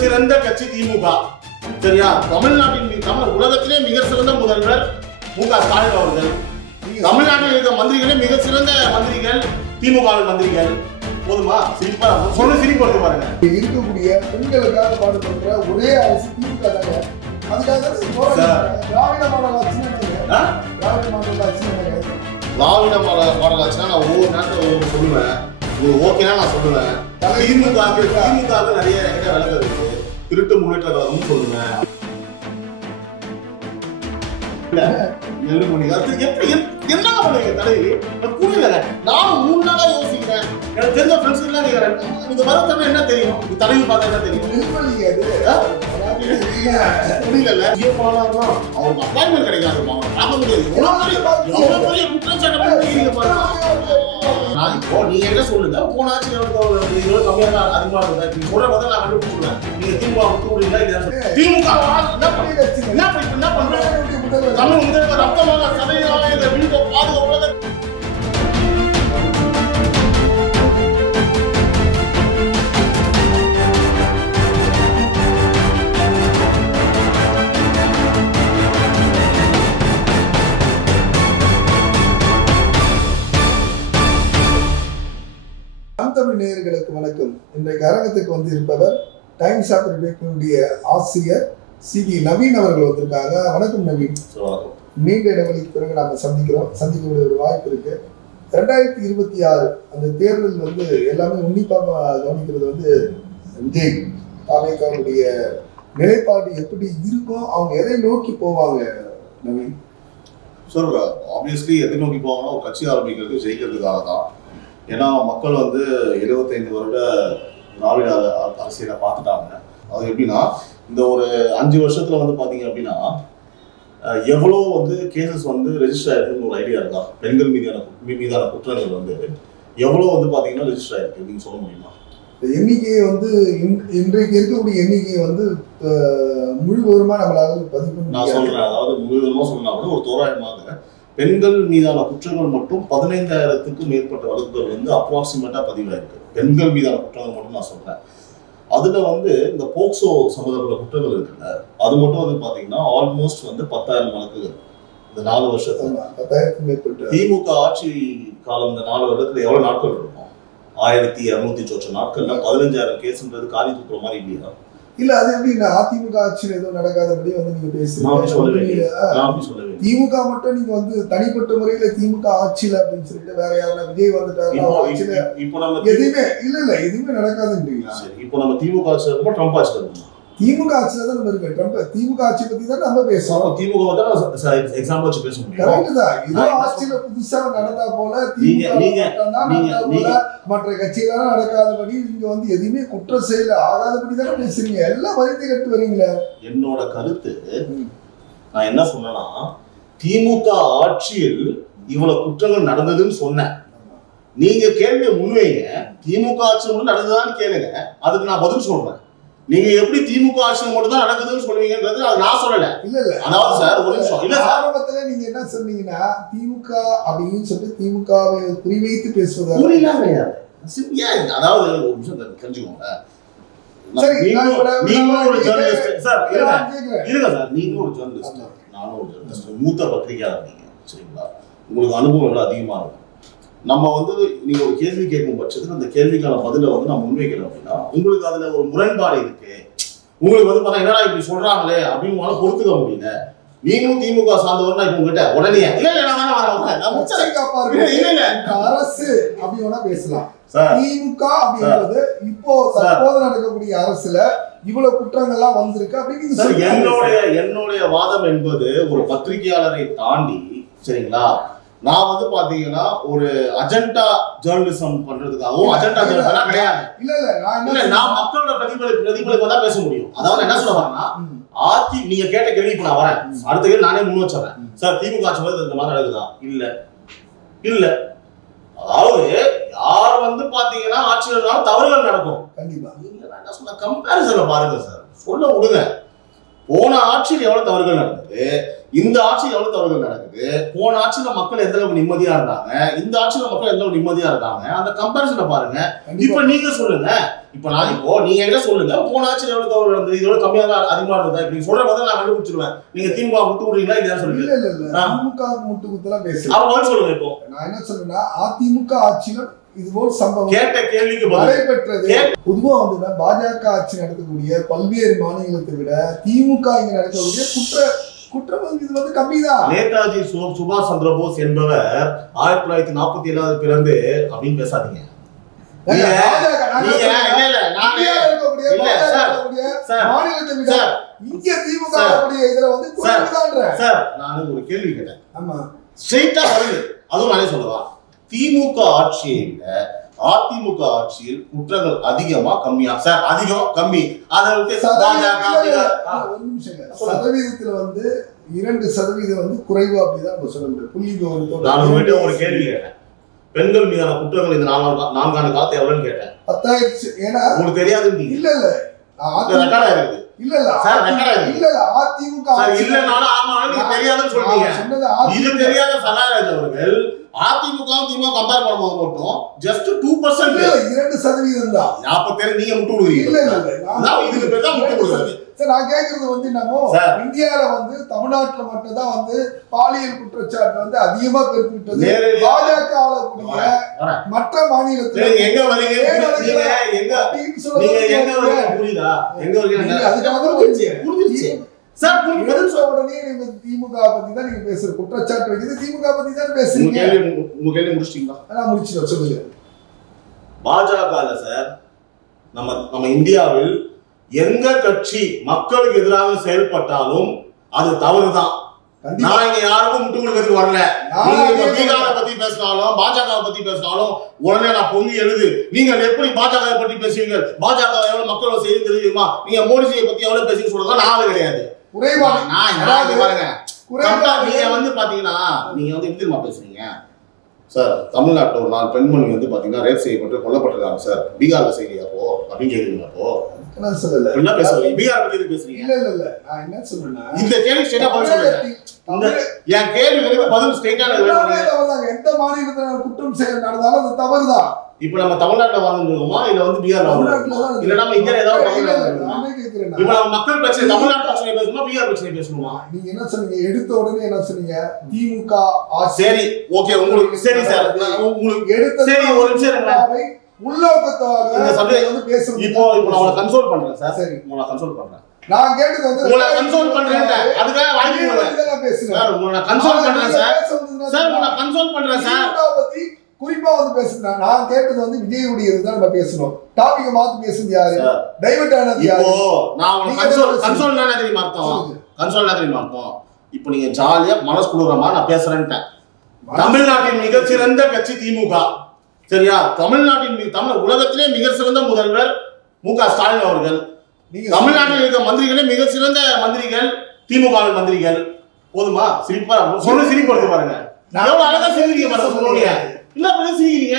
மிகச்சிறந்த கட்சி திமுக. சரியா? தமிழ்நாட்டின் உலகத்திலே மிக சிறந்த முதல்வர் மு.க. ஸ்டாலின் அவர்கள். தமிழ்நாட்டில் இருக்க மந்திரிகளே மிக சிறந்த மந்திரிகள் திமுக மந்திரிகள். போதுமா? சிரிப்பா சொல்ல சிரிப்பு வருது பாருங்க. இருக்கக்கூடிய பெண்களுக்காக பாடுபடுற ஒரே அரசு திமுக தாங்க. அதுக்காக திராவிட மாடல் ஆட்சி திராவிட மாடல் ஆட்சி திராவிட மாடல் ஆட்சினா நான் ஒவ்வொரு நேரத்தில் ஒவ்வொரு சொல்லுவேன். ஓகேனா நான் சொல்லுவேன். திமுக நிறைய விலகு இருக்கு. திருட்டு முன்னேற்ற கழகம்னு சொல்லுவேன். என்ன பண்ணுவீங்க தலைவி? புரியல. நானும் 3 நாளா யோசிக்கிறேன். எனக்கு தெரிஞ்ச ஃப்ரெண்ட்ஸ் எல்லாம் நீங்க வர தமிழ் என்ன தெரியும்? தலைவி பார்த்தா என்ன தெரியும்? புரியல. அவருக்கு அப்பாயின்மெண்ட் கிடைக்காது. பார்க்க முடியாது. எவ்வளவு பெரிய குற்றச்சாட்டு பண்ணீங்க பாருங்க. நான் இப்போ நீங்க என்ன சொல்லுங்க? போனாச்சு எவ்வளவு கம்மியாக அதிகமா இருந்தா நீங்க சொல்ற பதில் நான் கண்டுபிடிச்சிடுவேன். நீங்க திமுக விட்டுவிடுங்களா இல்லையா? திமுக என்ன பண்றோம்? தமிழ் முதல்வர் ரத்தமாக சதையாக இந்த வீட்டை பாதுகாப்பு தமிழ் நேயர்களுக்கு வணக்கம். இன்றைக்கு அரங்கத்துக்கு வந்து இருப்பவர் டைம்ஸ் ஆஃப் ரிபேக்கினுடைய ஆசிரியர் சி.வி. நவீன் அவர்கள் வந்திருக்காங்க. வணக்கம் நவீன். நீண்ட இடைவெளிக்கு பிறகு நாம சந்திக்கக்கூடிய ஒரு வாய்ப்பு இருக்கு. 2026 அந்த தேர்தல் வந்து எல்லாமே உன்னிப்பாக கவனிக்கிறது வந்து விஜய் தாவேக்காவுடைய நிலைப்பாடு எப்படி இருக்கும், அவங்க எதை நோக்கி போவாங்க நவீன்? சார் ஆப்வியஸ்லி எதை நோக்கி போவாங்கன்னா ஒரு கட்சி ஆரம்பிக்கிறது ஜெயிக்கிறதுக்காக தான். ஏன்னா மக்கள் வந்து 75 வருட திராவிட அரசியலை பார்த்துட்டாங்க. அது எப்படின்னா இந்த ஒரு 5 வருஷத்துல வந்து பாத்தீங்க அப்படின்னா எவ்வளோ வந்து கேசஸ் வந்து ரெஜிஸ்டர் ஆயிருக்குன்னு ஒரு ஐடியா இருக்கா? பெண்கள் மீதான குற்றங்கள் வந்து எவ்வளோ வந்து பாத்தீங்கன்னா ரெஜிஸ்டர் ஆயிருக்கு நீங்க சொல்ல முடியுமா? எண்ணிக்கையை வந்து இன்றைக்கு இருக்கக்கூடிய எண்ணிக்கையை வந்து முழுவதுமா நம்மளால பதிவு பண்ண நான் சொல்றேன். அதாவது முழுவதுமா சொல்லலாம் கூட ஒரு தோராயமாக பெண்கள் மீதான குற்றங்கள் மட்டும் 15,000க்கும் மேற்பட்ட வழக்குகள் வந்து அப்ராக்சிமேட்டா பதிவாயிருக்கு. பெண்கள் மீதான குற்றங்கள் மட்டும் நான் சொல்றேன். அதுல வந்து இந்த போக்சோ சம்பந்தப்பட்ட குற்றங்கள் இருக்குல்ல, அது மட்டும் வந்து பாத்தீங்கன்னா ஆல்மோஸ்ட் வந்து 10,000 வழக்குகள் இந்த 4 வருஷத்துல. 10,000க்கும் மேற்பட்ட. திமுக ஆட்சி காலம் இந்த 4 வருடத்துல எவ்வளவு நாட்கள் இருக்கும்? 1200 சொச்ச நாட்கள்ல 15,000 கேஸ்ன்றது காலி தூக்குற மாதிரி இல்லையா? இல்ல அது எப்படி அதிமுக ஆட்சியில் எதுவும் நடக்காதபடி வந்து நீங்க பேசுறீங்க. திமுக மட்டும் நீங்க வந்து தனிப்பட்ட முறையில திமுக ஆட்சியில அப்படின்னு சொல்லிட்டு வேற யாரும் விஜய் வந்துட்டாரு ஆட்சியில எதுவுமே எதுவுமே நடக்காதுன்றீங்களா? இப்போ நம்ம திமுக ஆட்சியில இருக்கோம், ட்ரம்ப் ஆட்சியில இருக்கோம். திமுக ஆட்சியில தான் நம்ம இருக்கு. ட்ரம்ப் திமுக ஆட்சி பத்தி தான் நம்ம பேசுறோம். திமுக எக்ஸாம்பிள் வச்சு பேச முடியும். கரெக்ட் தான். இதோ ஆட்சியில புதுசா நடந்தா போல திமுக மற்ற கட்சியெல்லாம் நடக்காதபடி நீங்க வந்து எதுவுமே குற்ற செயல் ஆகாதபடி தானே பேசுறீங்க. எல்லாம் வரித்தை கட்டு வரீங்களே. என்னோட கருத்து நான் என்ன சொன்னேன்னா திமுக ஆட்சியில் இவ்வளவு குற்றங்கள் நடந்ததுன்னு சொன்னேன். நீங்க கேள்வியை முன்வைங்க. திமுக ஆட்சியில் நடந்ததான்னு கேளுங்க, அதுக்கு நான் பதில் சொல்றேன். நீங்க எப்படி திமுக ஆட்சியில் மட்டும் தான் நடக்குதுன்னு சொல்லுவீங்கன்றது அது நான் சொல்லல. இல்ல அதாவது சார் ஒரு நிமிஷம். இல்ல ஆரம்பத்துல நீங்க என்ன சொன்னீங்கன்னா திமுக அப்படின்னு சொல்லிட்டு திமுகவை குறிவைத்து பேசுவதா கிடையாது. அதாவது ஒரு நிமிஷம் தெரிஞ்சுக்கோங்க. நீங்களும் ஒரு ஜெர்னலிஸ்ட் சார். இருங்க சார், நீங்களும் ஒரு ஜெர்னலிஸ்ட், நானும் ஒரு ஜெர்னலிஸ்ட், மூத்த பத்திரிகையாளர் நீங்க. சரிங்களா? உங்களுக்கு அனுபவம் எவ்வளவு அதிகமா இருக்கும். நம்ம வந்து நீங்க ஒரு கேள்வி கேட்கும் பட்சத்தில் அந்த கேள்விக்கான பதிலை வந்து நான் முன்வைக்கிறேன் அப்படின்னா உங்களுக்கு அதுல ஒரு முரண்பாடு இருக்கு. உங்களுக்கு வந்து பார்த்தா என்னடா இப்படி சொல்றாங்களே அப்படின்னு பொறுத்துக்க முடியல. நீங்களும் திமுக சார்ந்தவர்னா இப்ப உங்ககிட்ட உடனே அரசு அப்படின்னா பேசலாம். திமுக அப்படின்றது இப்போ தற்போது நடக்கக்கூடிய அரசுல இவ்வளவு குற்றங்கள்லாம் வந்திருக்கு அப்படின்னு என்னுடைய வாதம் என்பது ஒரு பத்திரிகையாளரை தாண்டி, சரிங்களா, நான் வந்து பாத்தீங்கன்னா ஒரு அஜெண்டா ஜெர்னலிசம் பண்றதுக்காகவும் அஜெண்டா ஜெர்னலிசம் கிடையாது. இல்ல நான் மக்களோட பிரதிபலிப்பை தான் பேச முடியும். அதாவது என்ன சொல்லுவாங்கன்னா நீங்க கேட்ட கேள்வி இப்ப நான் வரேன். அடுத்த கேள்வி நானே முன் வச்சிடறேன். சார் திமுக ஆட்சி வந்து இந்த மாதிரி நடக்குதா? இல்ல அதாவது யார் வந்து பாத்தீங்கன்னா ஆட்சியில் தவறுகள் நடக்கும். கண்டிப்பா நீங்க என்ன சொல்ல கம்பேரிசனை பாருங்க சார். சொல்ல விடுங்க. போன ஆட்சியில் எவ்வளவு தவறுகள் நடந்தது, இந்த ஆட்சியில் எவ்வளவு தவறுகள் நடக்குது, போன ஆட்சியில மக்கள் எந்த அளவுக்கு நிம்மதியா இருந்தாங்க, இந்த ஆட்சியில மக்கள் எந்த அளவுக்கு நிம்மதியா இருந்தாங்க, அந்த கம்பேரிசனை பாருங்க. இப்ப நீங்க சொல்லுங்க, இப்போ நீங்க எங்க சொல்லுங்க, போன ஆட்சியில் எவ்வளவு தவறு நடந்தது, இதோட கம்மியா தான் அதிகமா இருந்ததா, இப்படி சொல்ற போது நான் கண்டுபிடிச்சிருவேன். நீங்க திமுக முட்டு விடுறீங்களா இல்லையா சொல்லுங்க. திமுக முட்டு குத்தலாம் பேசுறேன். அவங்க சொல்லுங்க. இப்போ நான் என்ன சொல்றேன்னா, அதிமுக ஆட்சியில இதுபோல் சம்பவம் கேட்ட கேள்விக்கு நடைபெற்றது. பொதுவா வந்து பாஜக ஆட்சி நடக்கக்கூடிய பல்வேறு மாநிலத்தை விட திமுக இங்க நடக்கக்கூடிய குற்றம் இது வந்து கம்மிதான். நேதாஜி சுபாஷ் சந்திர போஸ் என்பவர் 1947 பிறந்து அப்படின்னு பேசாதீங்க. மாநிலத்தை விட இங்க திமுக இதுல வந்து நான் ஒரு கேள்வி கேட்டேன். ஆமா, ஸ்ட்ரெயிட்டா வருது. அதுவும் நானே சொல்லலாம், திமுக ஆட்சியை விட அதிமுக ஆட்சியில் குற்றங்கள் அதிகமா கம்மியா? சார் அதிகம் கம்மி அதை விட்டு சதவீதத்துல வந்து 2% வந்து குறைவு அப்படிதான் நம்ம சொல்ல முடியும். புள்ளி நான் ஒரு கேள்வி கேட்டேன், பெண்கள் மீதான குற்றங்கள் இந்த 4 ஆண்டு காலத்தை எவ்வளவுன்னு கேட்டேன். 10,000. ஏன்னா உங்களுக்கு தெரியாது. இல்ல ரெக்கார்ட் ஆயிருக்கு. இல்ல சார் ரெக்கார்ட் இல்ல அதிமுக இல்லனாலும் ஆமா நீங்க தெரியாதுன்னு சொல்றீங்க. இது தெரியாத சகாராஜ் அவர்கள் அதிமுக திமுக கம்பேர் பண்ணும்போது மட்டும் ஜஸ்ட் 2% 2% தான். அப்ப நீங்க முட்டு விடுறீங்க. இல்ல இதுக்கு பேர் தான் முட்டு விடுறது. சார் நான் கேக்குறது வந்து என்னமோ இந்தியால வந்து தமிழ்நாட்டுல மட்டும் தான் வந்து பாலியல் குற்றச்சாட்டு வந்து அதிகமா பெருக்கிட்டது. பாஜக ஆளக்கூடிய மற்ற மாநிலத்துல எங்க வரீங்க, நீங்க எங்க வரீங்க புரியுதா? எங்க வரீங்க அதுக்கு புரிஞ்சிருச்சு சார். உடனே நீங்க திமுக பத்தி தான் நீங்க பேசுற குற்றச்சாட்டு வைக்கிறது, திமுக பத்தி தான் பேசுறீங்க. உங்க கேள்வி முடிச்சிட்டீங்களா? நான் முடிச்சிட்டேன், சொல்லுங்க. பாஜக சார் நம்ம இந்தியாவில் எந்த கட்சி மக்களுக்கு எதிராக செயல்பட்டாலும் அது தவறுதான். நான் இங்க யாருக்கும் முட்டு கொடுக்கறதுக்கு வரல. நீங்க பீகாரை பத்தி பேசினாலும் பாஜக பத்தி பேசினாலும் உடனே நான் பொங்கி எழுது. நீங்க எப்படி பாஜக பத்தி பேசுவீங்க, பாஜக எவ்வளவு மக்கள் செய்து தெரியுமா, நீங்க மோடிஜியை பத்தி எவ்வளவு பேசி சொல்றதா நான் கிடையாது. பாருங்க நீங்க வந்து பாத்தீங்கன்னா நீங்க வந்து எப்படி தெரியுமா பேசுறீங்க சார்? தமிழ்நாட்டில் ஒரு 4 பெண்மணி வந்து பாத்தீங்கன்னா ரேப் செய்யப்பட்டு கொல்லப்பட்டிருக்காங்க சார். பீகார்ல செய்யலையா அப்போ அப்படின்னு கேக்குறீங்க. அப்போ நான் சொல்லல என்ன பேசுறீங்க, பீகார் பத்தி பேசுறீங்க? இல்ல நான் என்ன சொல்றேன்னா, இந்த கேள்வி ஸ்ட்ரைட்டா பதில் சொல்லுங்க. என் கேள்விக்கு பதில் ஸ்ட்ரைட்டா வேணும். எந்த மாநிலத்துல குற்றம் செயல் நடந்தாலும் அது தவறுதான். இப்ப நம்ம தமிழ்நாட்டுல வாங்குறோமா இல்ல வந்து பீகார்ல வாங்குறோமா இல்ல நம்ம இங்க ஏதாவது இப்ப நம்ம மக்கள் பிரச்சனை தமிழ்நாட்டு பிரச்சனை பேசணுமா பீகார் பிரச்சனை பேசணுமா? நீங்க என்ன சொன்னீங்க, எடுத்த உடனே என்ன சொன்னீங்க, திமுக சரி ஓகே உங்களுக்கு சரி சார் உங்களுக்கு எடுத்த சரி ஒரு நிமிஷம் உள்நோக்கத்தோட வந்து பேசுறோம். இப்போ நான் உங்களை கன்சோல் பண்றேன் சார். சரி உங்களை கன்சோல் பண்றேன். நான் கேட்டது வந்து உங்களை கன்சோல் பண்றேன். அதுக்காக வாங்கி நான் பேசுறேன் சார். உங்களை கன்சோல் பண்றேன் சார். சார் உங்களை கன்சோல் பண்றேன் சார். பத்தி குறிப்பா வந்து பேசுறேன். நான் கேட்டது வந்து விஜயுடைய இதுதான் நம்ம பேசணும். டாபிக் மாத்தி பேசுறது யாரு, டைவர்ட் ஆனது யாரு? இப்போ நான் உங்களை கன்சோல் என்ன தெரியுமா அர்த்தம்? கன்சோல் என்ன தெரியுமா அர்த்தம்? இப்போ நீங்க ஜாலியா மனசு குளிரமா நான் பேசுறேன்ட்டேன். தமிழ்நாட்டின் மிகச்சிறந்த கட்சி திமுக, சரியா? தமிழ்நாட்டின் உலகத்திலே மிக சிறந்த முதல்வர் மு.க. ஸ்டாலின் அவர்கள். தமிழ்நாட்டில் இருக்க மந்திரிகளே மிக சிறந்த மந்திரிகள் திமுக மந்திரிகள். போதுமா? சிரிப்பா சொல்லு, சிரிப்பு வருது பாருங்க. எவ்வளவு அழகா சிரிக்கிறீங்க பாருங்க. சொல்லுங்க என்ன பண்ணி சிரிக்கிறீங்க?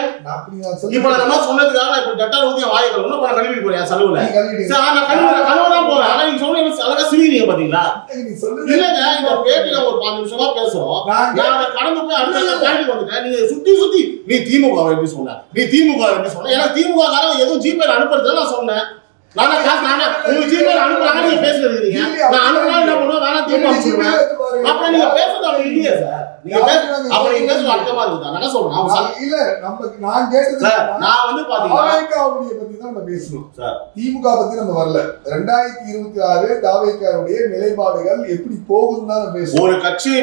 இப்ப நம்ம சொன்னதுக்காக நான் இப்ப டெட்டால் ஊத்தி வாயை கழுவணும், நான் கழுவி போறேன் செலவுல. சார் நான் கழுவதான் போறேன். ஆனா நீங்க சொன்னீங்க அழகா சிரிக்கிறீங்க பாத்தீங்களா? இல்லங்க இந்த பேட்டில ஒரு 5 நிமிஷமா பேசுறோம். நான் கடந்து போய் அடுத்த பாயிண்ட் வந்துட்டேன். நீங்க சுத்தி நீ திமுக எப்படி சொன்ன, நீ திமுக எப்படி சொன்ன? ஏன்னா திமுக காரங்க எதுவும் ஜிபே அனுப்புறது நான் சொன்னேன். நானா உங்க ஜிபே அனுப்புறாங்க, நீங்க பேசுறீங்க. நான் அனுப்புனா என்ன பண்ணுவேன், வேணா திமுக அனுப்பிச்சுடுவேன். அப்ப நீங்க பேசுறது அவங்க இல்லையா சார்? நீங்க அப்ப நீங்க பேசுறது அர்த்தமா இருக்குதா? நான் சொல்றேன் இல்ல நான் கேட்டது நான் வந்து பாத்தீங்கன்னா தாவேக்காவுடைய பத்தி தான் நம்ம பேசணும் சார். திமுக பத்தி நம்ம வரல. 2026 தாவேக்காவுடைய நிலைப்பாடுகள் எப்படி போகுதுன்னு தான் நம்ம பேசணும். ஒரு கட்சியை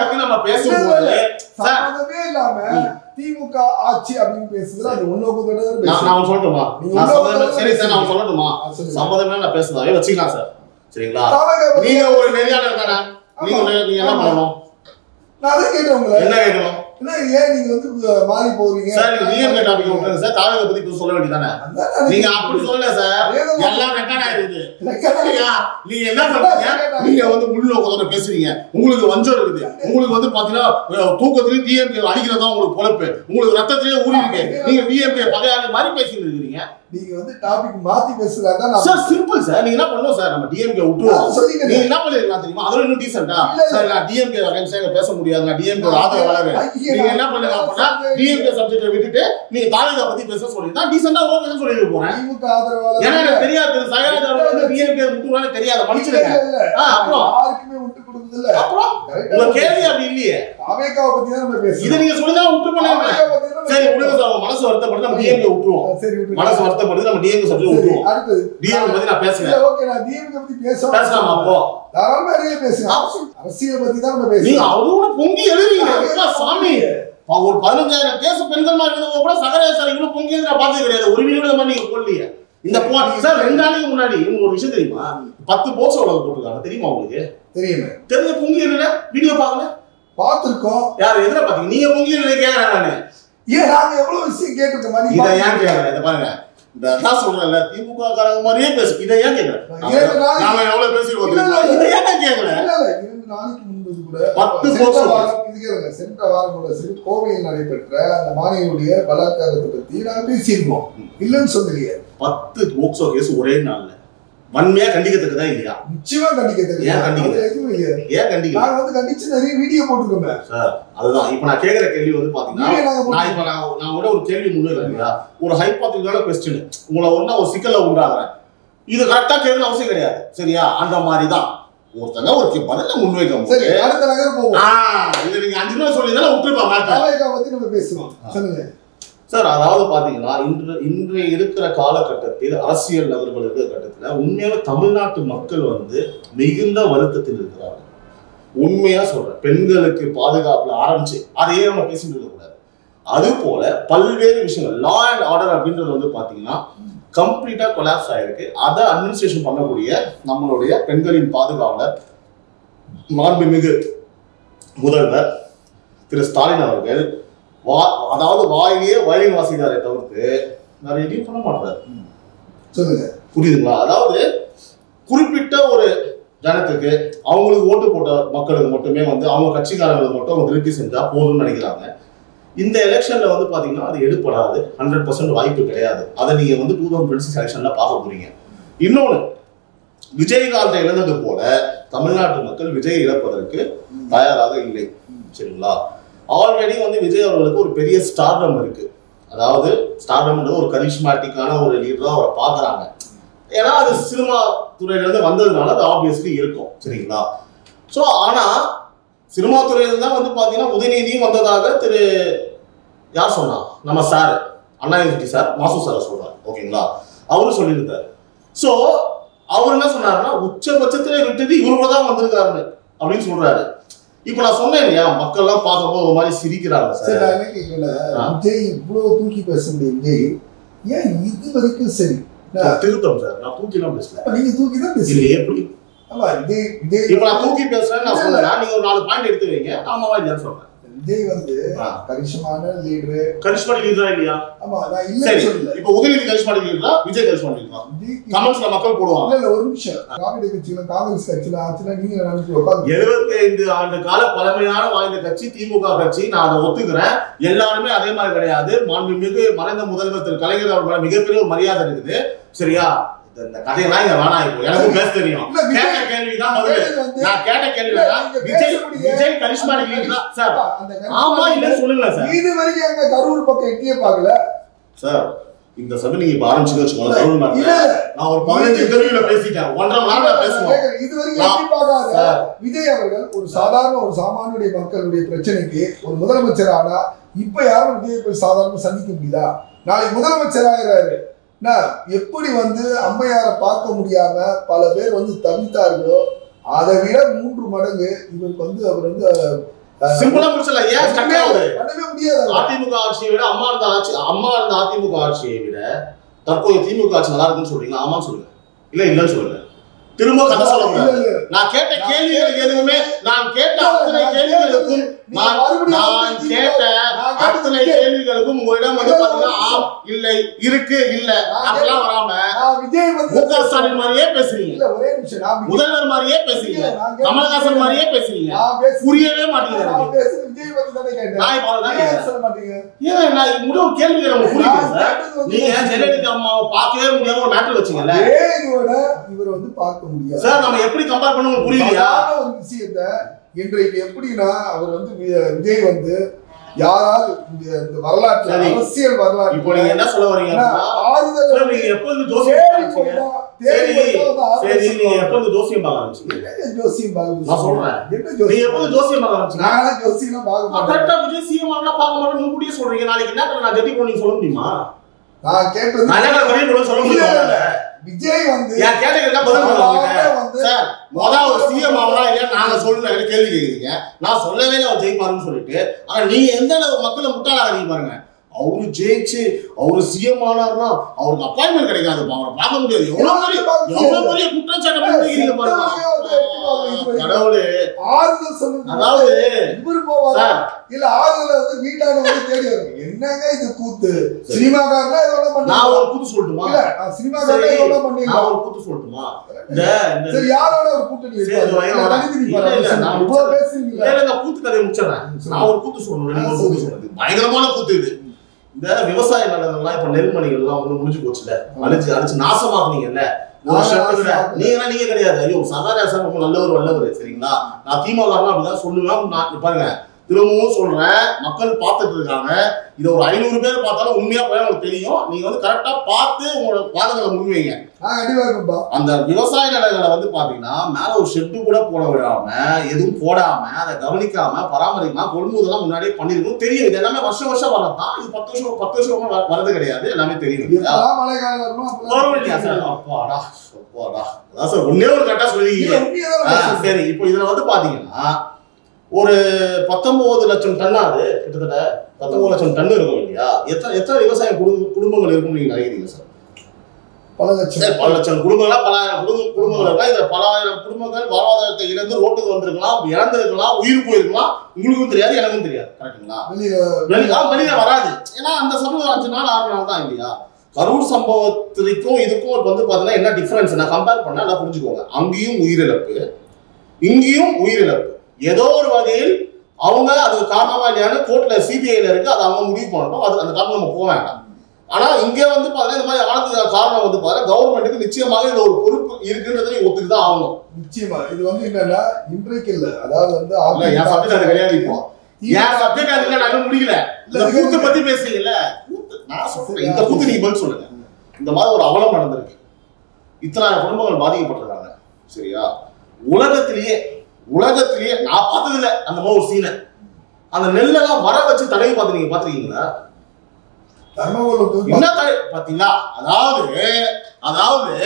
பத்தி நம்ம பேசும்போது சம்பந்தமே இல்லாம திமுக ஆட்சி அப்படின்னு பேசுறது அது உள்நோக்கத்தோட நான் சொல்லட்டுமா? சரி சார் நான் சொல்லட்டுமா? சம்பந்தமே நான் பேசுறதாவே வச்சுக்கலாம் சார், சரிங்களா? நீங்க ஒரு நெறியாளர் தானே, நீங்க என்ன பண்ணணும்? நான் அதை கேட்டேன் உங்களை. என்ன கேட்கணும்? ஏன் நீங்க வந்து மாறி போறீங்க சார்? நீங்க டிஎம்கே டாபிக் விட்டுருங்க சார். தாவேக பத்தி சொல்ல வேண்டியதானே? நீங்க அப்படி சொல்லல சார், எல்லாம் ரெக்கார்ட் ஆயிருது. நீங்க என்ன பண்றீங்க, நீங்க வந்து உள்நோக்கத்தோட பேசுறீங்க. உங்களுக்கு வஞ்சம் இருக்குது. உங்களுக்கு வந்து பாத்தீங்கன்னா தூக்கத்திலேயே டிஎம்கே அடிக்கிறதா உங்களுக்கு பொழப்பு. உங்களுக்கு ரத்தத்திலேயே ஊறி இருக்கு. நீங்க டிஎம்கே பகையாளி மாதிரி பேசிட்டு இருக்கீங்க. நீங்க வந்து டாபிக் மாத்தி பேசுறதா சார் சிம்பிள் சார். நீங்க என்ன பண்ணணும் சார், நம்ம டிஎம்கே விட்டுருவோம். நீங்க என்ன பண்ணிருக்கலாம் தெரியுமா, அதோட இன்னும் டீசென்ட்டா சார் நான் டிஎம்கே அகைன்ஸ்டா பேச முடியாது, நான் டிஎம்கே ஆதரவாளர். நீங்க என்ன பண்ணுங்க அப்படின்னா டிஎம்கே சப்ஜெக்ட்டை விட்டுட்டு நீங்க தாவேகா பத்தி பேச சொல்றீங்க டீசென்ட்டா ஓகே சொல்லிட்டு போறேன். திமுக ஆதரவாளர் ஏன்னா எனக்கு தெரியாது சைலண்ட் அவர் வந்து டிஎம்கே விட்டுவானே தெரியாது, மன்னிச்சிடுங்க. அப்புறம் யாருக்குமே விட்டு கொடுத்தது இல்ல. அப்புறம் உங்க கேள்வி அப்படி இல்லையே. தாவேகாவை பத்தி தான் நம்ம பேசுறோம். இத நீங்க சொல்லுங்க விட்டு பண்ணுங்க. சரி விடுங்க சார், மனசு வருத்தப்பட்டு நம்ம டிஎம்கே விட்டுருவோம். சரி விட்டுருங்க. மனசு வருத்தப்பட்டு நம்ம டிஎம்கே சப்ஜெக்ட் விட்டுருவோம். அடுத்து டிஎம்கே பத்தி நான் பேசுறேன். ஓகே நான் டிஎம்கே பத்தி பேசலாம். அப்போ தாராளமா நிறைய பேசலாம். அரசியல் பத்தி தான் நம்ம பேசுறோம். நீங்க அவரோட பொங்கி எழுதுறீங்க சாமி. ஒரு 15,000 கேஸ் பெண்கள் மாதிரி கூட சகரேசர் இவ்வளவு பொங்கி நான் பார்த்தது கிடையாது. ஒரு வீடியோ மாதிரி நீங்க போடலையே. இந்த சார் 2 நாளைக்கு முன்னாடி உங்களுக்கு ஒரு விஷயம் தெரியுமா, 10 போக்சோ வழக்கு போட்டுருக்காங்க தெரியுமா உங்களுக்கு? தெரியுமே. தெரிஞ்ச பொங்கி என்ன வீடியோ பார்க்கல? பார்த்திருக்கோம். யார் எதிர பாத்தீங்க? நீங்க பொங்கி என்ன கேக்குறேன் நானு. ஏன் நாங்க எவ்வளவு விஷயம் கேட்டிருக்கோம் மாதிரி இத ஏன் கேக்குறேன்? இத பாருங்க, இந்த நான் சொல்றேன்ல திமுக காரங்க மாதிரியே பேசு. இத ஏன் கேக்குறேன்? நாம எவ்வளவு பேசிருக்கோம். இத ஏன் கேக்குறேன்? இல்ல 2 நாளைக்கு முன்பு கூட 10 போக்சோ இதுங்க சென்ற வாரம் கூட சரி கோவையில் நடைபெற்ற அந்த மாணவியுடைய பலாத்காரத்தை பத்தி நாங்க பேசியிருக்கோம். இல்லன்னு சொல்லலையே. 10 போக்சோ கேஸ் ஒரே நாள்ல வன்மையா கண்டிக்கிறதுக்கு தான் இல்லையா? நிச்சயமா கண்டிக்கிறதுக்கு. ஏன் கண்டிக்கிறது? எதுவும் இல்லையா? ஏன் கண்டிக்கல? நான் வந்து கண்டிச்சு நிறைய வீடியோ போட்டுருக்கோமே சார். அதுதான் இப்போ நான் கேக்குற கேள்வி வந்து பாத்தீங்கன்னா நான் கூட ஒரு கேள்வி முன்வைக்கிறேன். ஒரு ஹைபோதெட்டிக்கல் क्वेश्चन உங்களை ஒண்ணா ஒரு சிக்கல்ல உண்டாக்குறேன். இது கரெக்டா கேட்கணும் அவசியம் கிடையாது. சரியா? அந்த மாதிரி தான் ஒருத்தங்க ஒரு பதில முன்வைக்கும். சரி அடுத்த நகர் போவோம். இது நீங்க 5 நிமிஷம் சொல்லினா விட்டுருப்பா மாட்டேன். தாவேகா பத்தி நம்ம பேசுவோம். சொல்லுங்க சார். அதாவது பாத்தீங்கன்னா இன்றைய இருக்கிற காலகட்டத்தில் அரசியல் நகர்கள் இருக்கிற கட்டத்துல உண்மையான தமிழ்நாட்டு மக்கள் வந்து மிகுந்த வருத்தத்தில் இருக்கிறாங்க. உண்மையா சொல்றேன். பெண்களுக்கு பாதுகாப்புல ஆரம்பிச்சு அதையே நம்ம பேசிட்டு இருக்க கூடாது. அது போல பல்வேறு விஷயங்கள் லா அண்ட் ஆர்டர் அப்படின்றது வந்து பாத்தீங்கன்னா கம்ப்ளீட்டா கொலாப்ஸ் ஆயிருக்கு. அதை அட்மினிஸ்ட்ரேஷன் பண்ணக்கூடிய நம்மளுடைய பெண்களின் பாதுகாவலர் மாண்புமிகு முதல்வர் திரு ஸ்டாலின் அவர்கள் அதாவது வாயிலேயே வயலின் வாசிக்கிறாரை தவிர்த்து நிறைய எதையும் பண்ண மாட்டாரு. சொல்லுங்க புரியுதுங்களா? அதாவது குறிப்பிட்ட ஒரு ஜனத்துக்கு அவங்களுக்கு ஓட்டு போட்ட மக்களுக்கு மட்டுமே வந்து அவங்க கட்சிக்காரங்களுக்கு மட்டும் அவங்க திருப்தி செஞ்சா போதும்னு நினைக்கிறாங்க. இந்த எலெக்ஷன்ல வந்து பாத்தீங்கன்னா அது எடுப்படாது. 100% வாய்ப்பு கிடையாது. அதை நீங்க வந்து 2026 எலெக்ஷன்ல பார்க்க போறீங்க. இன்னொன்னு, விஜயகாந்தை இழந்தது போல தமிழ்நாட்டு மக்கள் விஜய் இழப்பதற்கு தயாராக இல்லை. சரிங்களா? ஆல்ரெடி வந்து விஜய் அவர்களுக்கு ஒரு பெரிய ஸ்டார்டம் இருக்கு. அதாவது ஸ்டார்டம்ன்றது ஒரு கரிஷ்மாட்டிக்கான ஒரு லீடரா அவரை பாக்குறாங்க. ஏன்னா அது சினிமா துறையில இருந்து வந்ததுனால அது ஆப்வியஸ்லி இருக்கும். சரிங்களா? ஸோ ஆனா சினிமா துறையில தான் வந்து பாத்தீங்கன்னா உதயநிதியும் வந்ததாக திரு யார் சொன்னா, நம்ம சார் அண்ணா யூனிவர்சிட்டி சார் மாசு சார் சொல்றாரு. ஓகேங்களா? அவரும் சொல்லியிருந்தாரு. ஸோ அவர் என்ன சொன்னாருன்னா உச்சபட்சத்திலே விட்டது இவரு தான் வந்திருக்காருன்னு அப்படின்னு சொல்றாரு. இப்ப நான் சொன்னேன் இல்லையா, மக்கள் எல்லாம் பார்க்கும்போது ஒரு மாதிரி சிரிக்கிறாங்க சார். விஜய் இவ்வளவு தூக்கி பேச முடியும். விஜய் ஏன் இது வரைக்கும் சரி திருத்தம் சார். நான் தூக்கி எல்லாம் பேசல. நீங்க தூக்கி தான் பேசல. எப்படி இப்ப நான் தூக்கி பேசுறேன் நான் சொல்றேன். நீங்க ஒரு 4 பாயிண்ட் எடுத்து வைங்க. ஆமாவா இல்லையான்னு சொல்றேன். விஜய் வந்து கரிஷ்மான லீடர். கரிஷ்மாட்டிக் லீடரா இல்லையா? ஆமா நான் இல்ல சொல்லல. இப்போ உதயநிதி கரிஷ்மாட்டிக் லீடரா, விஜய் கரிஷ்மாட்டிக் லீடரா? கமெண்ட்ஸ்ல மக்கள் போடுவாங்க. இல்ல ஒரு நிமிஷம். திராவிட கட்சியில காங்கிரஸ் கட்சியில ஆச்சுனா நீங்க நினைச்சு உட்கார்ந்து 75 ஆண்டு கால பழமையான வாய்ந்த கட்சி திமுக கட்சி. நான் அதை ஒத்துக்கிறேன். எல்லாருமே அதே மாதிரி கிடையாது. மாண்புமிகு மறைந்த முதல்வர் திரு கலைஞர் அவர்கள் மிகப்பெரிய ஒரு மரியாதை இருக்குது. சரியா? இந்த கதையெல்லாம் இங்க வேணாம். இப்போ எனக்கு பேச தெரியும். கேட்ட கேள்விதான் முதல்ல. நான் கேட்ட கேள்விதான் விஜய் கரிஷ்மாட்டிக் லீடரா சார்? ஆமா இல்ல சொல்லுங்க சார். இது வரைக்கும் எங்க கரூர் பக்கம் எட்டியே பார்க்கல சார். இந்த சபை நீங்க இப்ப ஆரம்பிச்சுன்னு வச்சுக்கோங்க. கரூர் மாட்டேன். நான் ஒரு 15 இன்டர்வியூல பேசிட்டேன். 1.5 மணி நேரம் பேசுவோம். இது வரைக்கும் எட்டி பார்க்காத விஜய் அவர்கள் ஒரு சாதாரண ஒரு சாமானிய மக்களுடைய பிரச்சனைக்கு ஒரு முதலமைச்சர் ஆனா இப்ப யாரும் விஜய் போய் சாதாரண சந்திக்க முடியுதா? நாளைக்கு முதலமைச்சர் ஆகிறாரு. எப்படி வந்து அம்மையாரை பார்க்க முடியாம பல பேர் வந்து தவித்தார்களோ அதை விட 3 மடங்கு இவருக்கு வந்து அவர் வந்து சிம்பிளா முடிச்சல. ஏன் ஸ்டக் ஆகுது? பண்ணவே முடியாது. அதிமுக ஆட்சியை விட அம்மா இருந்த அதிமுக ஆட்சியை விட தற்போது திமுக ஆட்சி நல்லா இருக்குன்னு சொல்றீங்க. ஆமான்னு சொல்லுங்க, இல்ல இல்லன்னு சொல்லுங்க. திரும்ப கதை சொல்ல முடியாது. நான் கேட்ட கேள்விகளுக்கு எதுவுமே நான் கேட்ட அத்தனை கேள்விகளுக்கும் நான் கேட்ட அத்தனை கேள்விகளுக்கும் உங்களிடம் வந்து பாத்தீங்கன்னா இல்லை இருக்கு இல்ல அதெல்லாம் வராம முக ஸ்டாலின் மாதிரியே பேசுறீங்க, முதல்வர் மாதிரியே பேசுறீங்க, கமலஹாசன் மாதிரியே பேசுறீங்க, புரியவே மாட்டேங்குது. கேள்வி புரியுது. நீங்க ஜெயலலிதா அம்மாவை பார்க்கவே முடியாம ஒரு மேட்டர் வச்சீங்கல்ல, இவர் வந்து பார்க்க முடியாது சார். நம்ம எப்படி கம்பேர் பண்ண புரியலையா ஒரு விஷயத்த? இன்றைக்கு எப்படின்னா அவர் வந்து விஜய் வந்து யாராவது இந்த வரலாற்று அரசியல் வரலாற்று இப்போ நீங்க என்ன சொல்ல வரீங்க? நீங்க எப்ப வந்து ஜோசியம் ஜோசியம் பார்க்க ஆரம்பிச்சீங்க? ஜோசியம் பார்க்க நான் சொல்றேன், நீங்க எப்ப ஜோசியம் பார்க்க ஆரம்பிச்சீங்க? நான் ஜோசியம் பார்க்க மாட்டேன். கரெக்டா விஜய் சிஎம் ஆனா பார்க்க மாட்டேன் நீங்க கூடிய சொல்றீங்க. நாளைக்கு என்ன நான் ஜெட்டி போய் சொல்ல முடியுமா? நான் கேட்டது சொல்ல முடியல. விஜய் வந்து என் கேட்டதுக்கு பதில் சொல்லுங்க சார். முதல் ஒரு சிஎம் ஆகலாம் இல்லையா நாங்க சொல்ல கேள்வி கேட்குறீங்க. நான் சொல்லவே இல்லை அவர் ஜெயிப்பாருன்னு சொல்லிட்டு. ஆனா நீங்க எந்த அளவு மக்களை முட்டாளாக பாருங்க. அவரு ஜெயிச்சு அவரு சிஎம் ஆனார்னா அவருக்கு அப்பாயின்மெண்ட் கிடைக்காது, அவரை பார்க்க முடியாது. எவ்வளவு பெரிய குற்றச்சாட்டு பாருங்க. கடவுளே ஆறுதல் சொல்லுங்க. அதாவது இவரு போவாரா இல்ல ஆறுதல வந்து வீட்டான வந்து தேடி வருங்க. என்னங்க இது கூத்து? சினிமாக்காரனா இதோட பண்ணி நான் ஒரு கூத்து சொல்லட்டுமா? இல்ல நான் சினிமாக்காரனா இதோட பண்ணி நான் ஒரு கூத்து சொல்லட்டுமா? சரி யாரோட ஒரு கூட்டணி வைப்பாரு? நான் இவ்வளவு பேசுறீங்க. இல்ல கூத்து கதையை முடிச்சிடுறேன். நான் ஒரு கூத்து சொல்லணும். கூத்து சொல்றது பயங்கரமான கூத்து இது. இந்த விவசாய நிலங்கள்லாம் இப்ப நெல்மணிகள்லாம் வந்து முடிஞ்சு போச்சுல, அழிச்சு நாசமாக்குனீங்கல்ல. நீங்க கிடையாது. ஐயோ சகாராசன் ரொம்ப நல்லவர் வல்லவர் சரிங்களா. நான் திமுக அப்படிதான் சொல்லுவேன். நான் பாருங்க திரும்பவும் சொல்றேன், மக்கள் பார்த்துட்டு இருக்காங்க. இதை ஒரு 500 பேர் பார்த்தாலும் உண்மையா போய் உங்களுக்கு தெரியும். நீங்க வந்து கரெக்டா பார்த்து உங்களோட வாதங்களை முன்வைங்க. அந்த விவசாய நிலங்களை வந்து பாத்தீங்கன்னா மேல ஒரு ஷெட்டு கூட போட விடாம, எதுவும் போடாம, அதை கவனிக்காம பராமரிக்காம கொள்முதலாம் முன்னாடியே பண்ணிருக்கணும். தெரியும். இது எல்லாமே வருஷம் வருஷம் வரதான். இது 10 வருஷம் வரது கிடையாது. எல்லாமே தெரியும். அப்பாடா அப்பாடா அதான் சார் ஒன்னே ஒரு கரெக்டா சொல்லிருக்கீங்க. சரி இப்போ இதுல வந்து பாத்தீங்கன்னா ஒரு 19 லட்சம் டன்னாது, கிட்டத்தட்ட 19 லட்சம் டன் இருக்கும் இல்லையா? எத்தனை விவசாய குடும்பங்கள் இருக்கும் நீங்க நினைக்கிறீங்க சார்? பல லட்சம் குடும்பங்களா, பலாயிரம் குடும்பங்கள் இருக்கா. இந்த பலாயிரம் குடும்பங்கள் வாழ்வாதாரத்தை இழந்து ரோட்டுக்கு வந்திருக்கலாம், இறந்திருக்கலாம், உயிர் போயிருக்கலாம். உங்களுக்கும் தெரியாது, எனக்கும் தெரியாது. கரெக்டுங்களா? வெளியில வராது. ஏன்னா அந்த சம்பவம் 5 நாள் 6 நாள் தான் இல்லையா? கரூர் சம்பவத்திற்கும் இதுக்கும் வந்து பாத்தீங்கன்னா என்ன டிஃபரன்ஸ் நான் கம்பேர் பண்ணா எல்லாம் புரிஞ்சுக்கோங்க. அங்கேயும் உயிரிழப்பு, இங்கேயும் உயிரிழப்பு. ஏதோ ஒரு வகையில் அவங்க அது காரணமா இல்லையான்னு கோர்ட்ல சிபிஐல இருக்கு, அதை அவங்க முடிவு பண்ணணும். அது அந்த காரணம் நம்ம போக வேண்டாம். ஆனா இங்க வந்து பாத்தீங்கன்னா இந்த மாதிரி ஆனதுக்கு காரணம் வந்து பாத்தீங்கன்னா கவர்மெண்ட்டுக்கு நிச்சயமாக இந்த ஒரு பொறுப்பு இருக்குன்றதை ஒத்துக்குதான் ஆகணும். நிச்சயமா இது வந்து என்னன்னா இன்றைக்கு இல்ல, அதாவது வந்து என் சப்ஜெக்ட் அது கிடையாது. இப்போ என் சப்ஜெக்ட் அது நாங்க முடியல. இந்த கூத்து பத்தி பேசுறீங்கல்ல, நான் சொல்றேன் இந்த கூத்து நீங்க பதில் சொல்லுங்க. இந்த மாதிரி ஒரு அவலம் நடந்திருக்கு, இத்தனை குடும்பங்கள் பாதிக்கப்பட்டிருக்காங்க சரியா? உலகத்திலேயே நான் பார்த்தது இல்லை அந்த மாதிரி ஒரு சீனை. அந்த நெல்லெல்லாம் வர வச்சு தடவி பார்த்து நீங்க பாத்துருக்கீங்களா? என்ன பாத்தீங்களா? அதாவது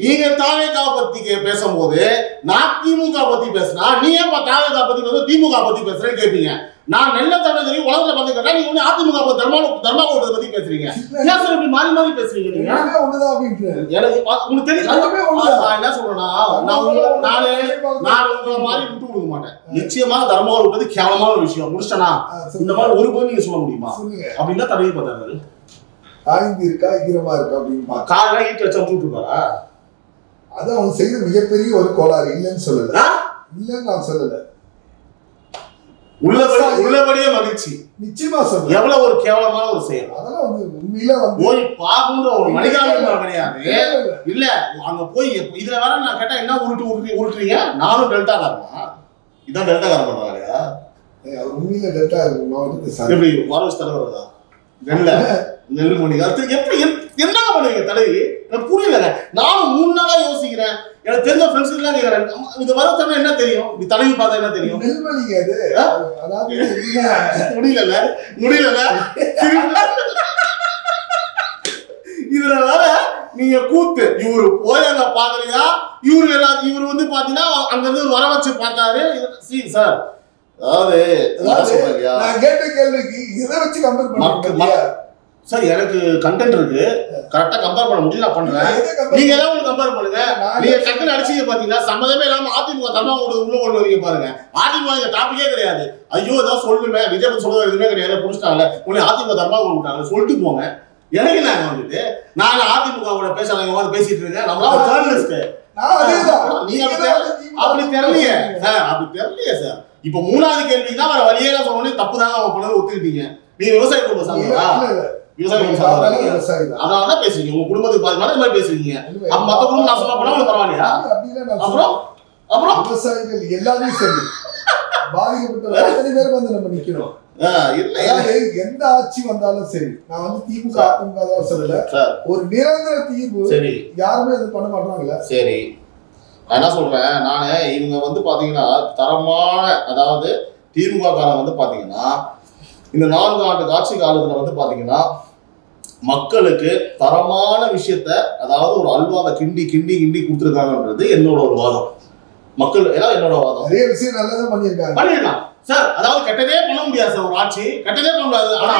நீங்க தாவேகா பத்தி பேசும்போது நான் திமுக பத்தி பேசினா நீ ஏன் தாவேகா பத்தி பேச திமுக பத்தி பேசுறேன்னு கேட்பீங்க. நான் நெல்ல தமிழ் உலகத்துல பார்த்து கேட்டா நீங்க ஒண்ணு அதிமுக தர்மாவோட்டத்தை பத்தி பேசுறீங்க. ஏன் சார் இப்படி மாறி மாறி பேசுறீங்க நீங்க? எனக்கு உங்களுக்கு தெரியும். நான் என்ன சொல்றேன்னா நான் உங்களை மாதிரி விட்டு கொடுக்க மாட்டேன். நிச்சயமா தர்மாவோட்டது கேவலமான ஒரு விஷயம். முடிச்சிட்டனா இந்த மாதிரி ஒரு போது நீங்க சொல்ல முடியுமா? அப்படின்னா தடவி பார்த்தாரு காய்ந்து இருக்கா ஈரமா இருக்கா அப்படின்னு காலையில ஈட்டு வச்சா விட்டுருப்பாரா? அது அவங்க செய்த மிகப்பெரிய ஒரு கோளாறு. இல்லைன்னு சொல்லல, இல்லைன்னு நான் சொல்லல. உள்ளபடியே மகிழ்ச்சி. நிச்சயமா சொல்றேன். எவ்வளவு ஒரு கேவலமான ஒரு செயல். அதெல்லாம் வந்து உண்மையில வந்து போய் பாக்குற ஒரு மனிதாபிமானம் கிடையாது. இல்ல அங்க போய் இதுல வேற நான் கேட்டா என்ன உருட்டுறீங்க? நானும் டெல்டா காரமா? இதான் டெல்டா காரம் பண்றாங்க. உண்மையில டெல்டா மாவட்டத்தை எப்படி வாரஸ் தலைவரா? நெல்மணி எப்படி என்னங்க பண்ணுவீங்க தலைவி? எனக்கு புரியலங்க. நானும் 3 நாளா யோசிக்கிறேன். எனக்கு தெரிஞ்ச ஃப்ரெண்ட்ஸ் எல்லாம் கேக்குறேன், இது வர தவிர என்ன தெரியும்? இப்படி தலைவி பார்த்தா என்ன தெரியும்? நெல்மணிங்க அது. அதாவது முடியல இதுல வேற நீங்க கூத்து. இவரு போய் அங்க பாக்குறீங்க, இவரு வந்து பாத்தீங்கன்னா அங்க இருந்து வர வச்சு பார்த்தாரு. சார் அதாவது நான் கேட்ட கேள்விக்கு இதை வச்சு கம்பேர் பண்ணுங்க சார் எனக்கு கண்டென்ட் இருக்கு, கரெக்டா கம்பேர் பண்ண முடியும், நான் பண்றேன். நீங்க ஏதாவது ஒன்று கம்பேர் பண்ணுங்க. நீங்க டக்குன்னு அடிச்சீங்க பாத்தீங்கன்னா சம்மதமே இல்லாம அதிமுக தர்மம் உள்ள கொண்டு வரீங்க பாருங்க. அதிமுக இந்த டாபிக்கே கிடையாது. ஐயோ ஏதாவது சொல்லுமே, விஜய் சொல்றது எதுவுமே கிடையாது, புடிச்சிட்டாங்க உடனே அதிமுக தர்மா விட்டாங்க சொல்லிட்டு போங்க. எனக்கு நாங்க வந்துட்டு நான் அதிமுக பேசலாம் பேசிட்டு இருக்கேன். நம்மளா ஒரு ஜேர்னலிஸ்ட். நீங்க அப்படி தெரியலையே சார், அப்படி தெரியலையே சார். இப்ப மூணாவது கேள்விக்கு தான் வேற வழியே தான் சொன்னோன்னே தப்பு தாங்க அவங்க பண்ணது ஒத்துக்கிட்டீங்க. நீங்க விவசாய குடும்பம் சார்ந்தா? அதனாலதான் பேசுறீங்க, உங்க குடும்பத்துக்கு பாதிமான இந்த மாதிரி பேசுறீங்க. அப்ப மத்த குடும்பம் நாசமா பண்ணா உங்களுக்கு பரவாயில்லையா? அப்புறம் அப்புறம் விவசாயிகள் எல்லாமே சரி பாதிக்கப்பட்ட அத்தனை பேருக்கு வந்து நம்ம நிக்கணும். எந்த ஆட்சி வந்தாலும் சரி, நான் வந்து திமுக அதிமுக சொல்லல, ஒரு நிரந்தர தீர்வு சரி யாருமே இது பண்ண மாட்டாங்கல்ல. சரி நான் என்ன சொல்றேன், நானு இவங்க வந்து பாத்தீங்கன்னா தரமான, அதாவது திமுக காலம் வந்து பாத்தீங்கன்னா இந்த 4 ஆண்டு ஆட்சி காலத்துல வந்து பாத்தீங்கன்னா மக்களுக்கு தரமான விஷயத்த, அதாவது ஒரு அல்வாவை கிண்டி கிண்டி கிண்டி கொடுத்துருக்காங்கன்றது என்னோட ஒரு வாதம். மக்கள் ஏன்னா என்னோட வாதம். நிறைய விஷயம் நல்லதான் பண்ணிருக்காங்க சார். அதாவது கெட்டதே பண்ண முடியாது சார், ஒரு ஆட்சி கெட்டதே பண்ண முடியாது. ஆனா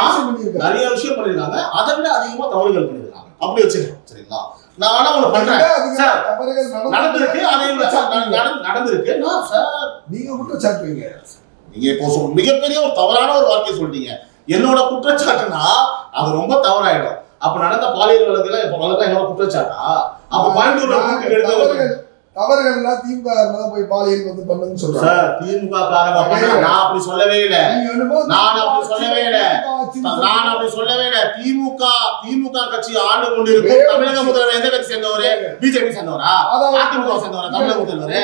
நிறைய விஷயம் பண்ணிருக்காங்க, அதை விட அதிகமா தவறுகள் பண்ணிருக்காங்க. அப்படி வச்சுக்கலாம் சரிங்களா. நான் ஆனா ஒண்ணு பண்றேன் சார், நடந்திருக்கு, அதை நடந்திருக்கு. சார் நீங்க குற்றச்சாட்டுவீங்க, நீங்க இப்போ மிகப்பெரிய ஒரு தவறான ஒரு வார்த்தையை சொல்லிட்டீங்க. என்னோட குற்றச்சாட்டுனா அது ரொம்ப தவறாயிடும். அப்ப நடந்த பாலியல் வழக்குல இப்ப வழக்கம் என்னோட குற்றச்சாட்டா? அப்ப கோயம்புத்தூர்ல தவறுகள்லாம் திமுக தான் போய் பாலியல் வந்து பண்ணுன்னு சொல்றாங்க சார். திமுக காரங்க பண்ண நான் அப்படி சொல்லவே இல்லை, நான் அப்படி சொல்லவே இல்லை, நான் அப்படி சொல்லவே இல்லை. திமுக கட்சி ஆண்டு கொண்டிருக்கும் தமிழக முதல்வர் எந்த கட்சி சேர்ந்தவரு? பிஜேபி சேர்ந்தவரா? அதிமுக சேர்ந்தவரா? தமிழக முதல்வர்